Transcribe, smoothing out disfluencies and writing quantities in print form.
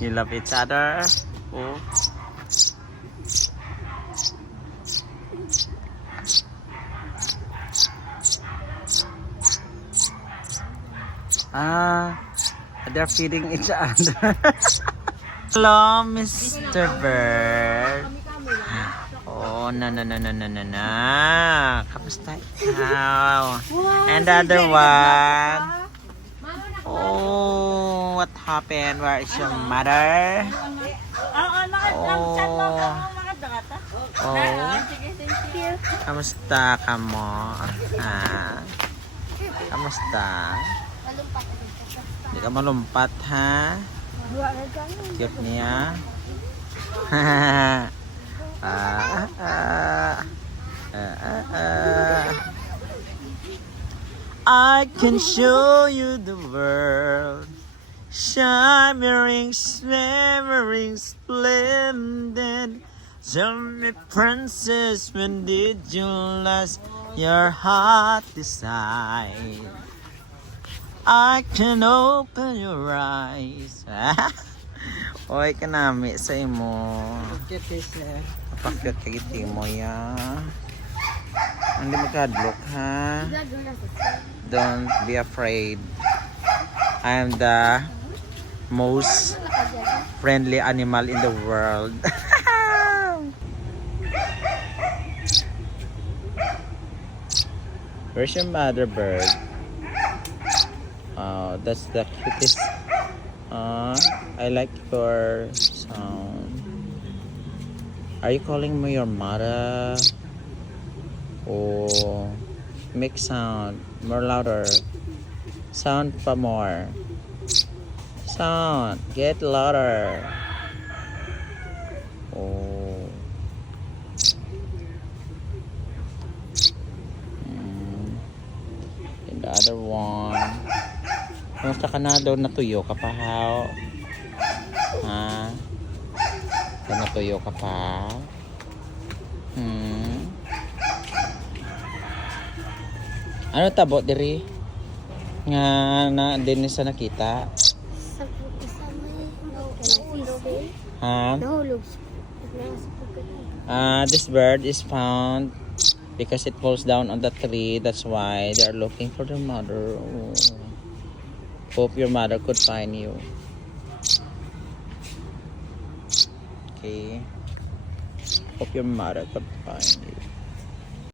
You love each other. Oh. They're feeding each other. Hello, Mr. Bird. Oh, no. Kamusta ikaw? And the other one. Oh, what happened? Where is your mother? Oh. Kamusta ka mo? Kamusta? Hindi ka malumpat, ha? Cute niya. I can show you the world, shimmering, splendid. Tell me, princess, when did you last your heart decide? I can open your eyes. Oy, kanami sa imo. Papakyot ka giti mo ya. Hindi magkadlok, ha? Don't be afraid. I am the most friendly animal in the world. Where's your mother bird? Oh, that's the cutest. I like your sound. Are you calling me your mother? Oh, make sound more louder. Sound pa more. Sound, get louder. Oh. And the other one. Kamusta ka na daw? Natuyo ka pa, how? Ha? Natuyo ka pa? Ano tabo diri? Nga na din sa nakita? Sa may nahulog. Ha? Nahulog. This bird is found because it falls down on the tree. That's why they are looking for their mother. Oh. Hope your mother could find you. Okay. Hope your mother could find you.